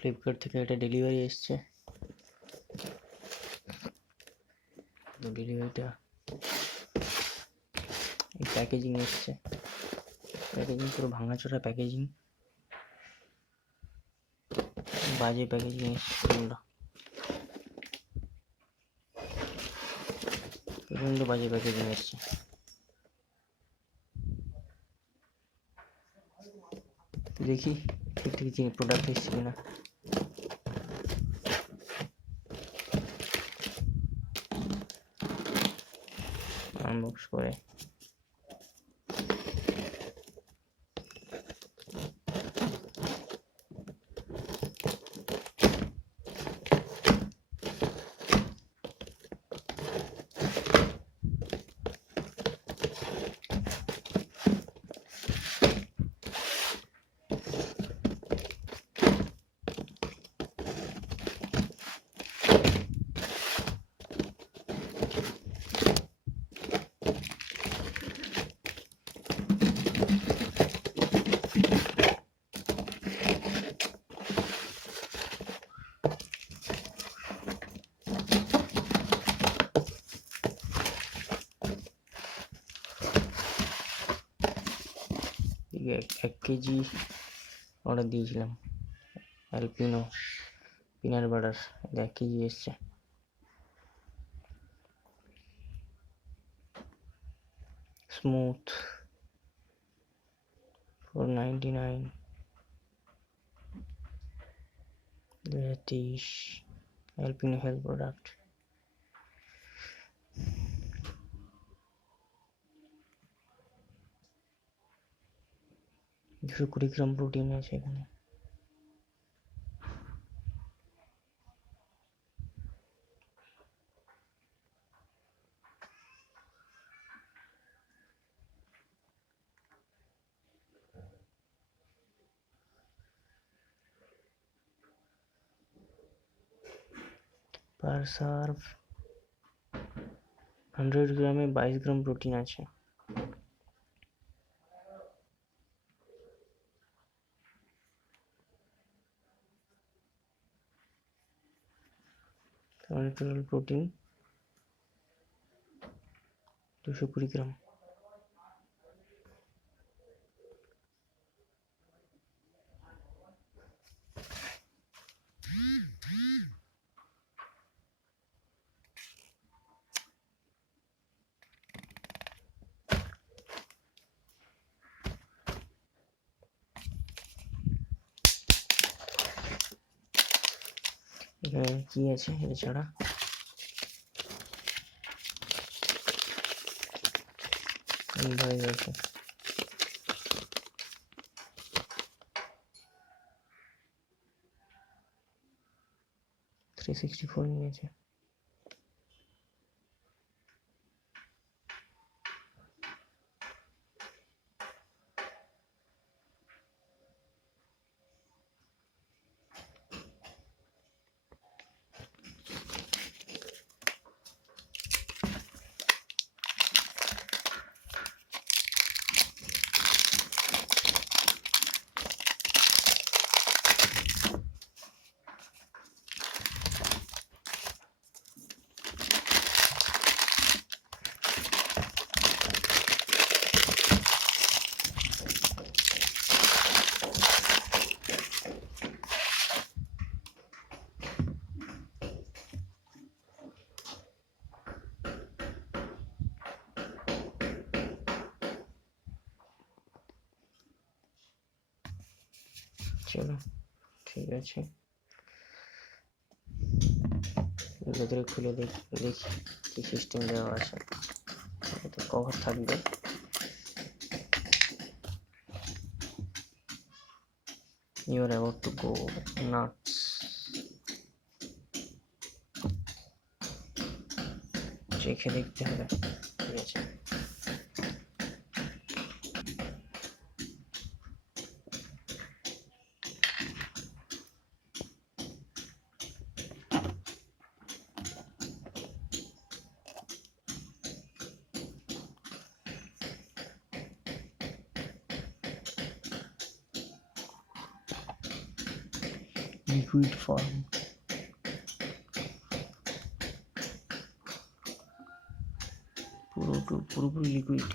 ফ্লিপকার্ট থেকে এটা ডেলিভারি এসছে। ডেলিভারিটা এই প্যাকেজিং এসছে, প্যাকেজিং পুরো ভাঙাচোরা প্যাকেজিং, বাজে প্যাকেজিং এসছে, প্রচন্ড বাজে প্যাকেজিং এসছে। দেখি ঠিক ঠিক প্রোডাক্ট এসছে কিনা। আনবক্স করে এক কেজি অর্ডার দিয়েছিলাম, অ্যালপিনো পিনাট বাটার, 1 কেজি এসছে। স্মুথ 499, 2023 অ্যালপিনো হেলথ প্রোডাক্ট। দুশো 20 গ্রাম প্রোটিন আছে এখানে। পার সার্ভ 100 গ্রামে 22 গ্রাম প্রোটিন আছে। তাহলে টোটাল প্রোটিন 220 গ্রাম। এখানে কি আছে এছাড়া? ইনভয়েস আছে, 364 নিয়েছে। চলো ঠিক আছে, ভেতরে খুলে দেখি কি সিস্টেম দেওয়া আছে। এতে কভার থাকবে, you are about to go nuts। চেখে দেখতে হবে, ঠিক আছে। লিকুইড ফর্ম, পুরোপুরি লিকুইড।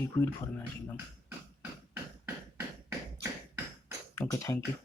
লিকুইড ফর্মে আছে একদম। ওকে, থ্যাংক ইউ।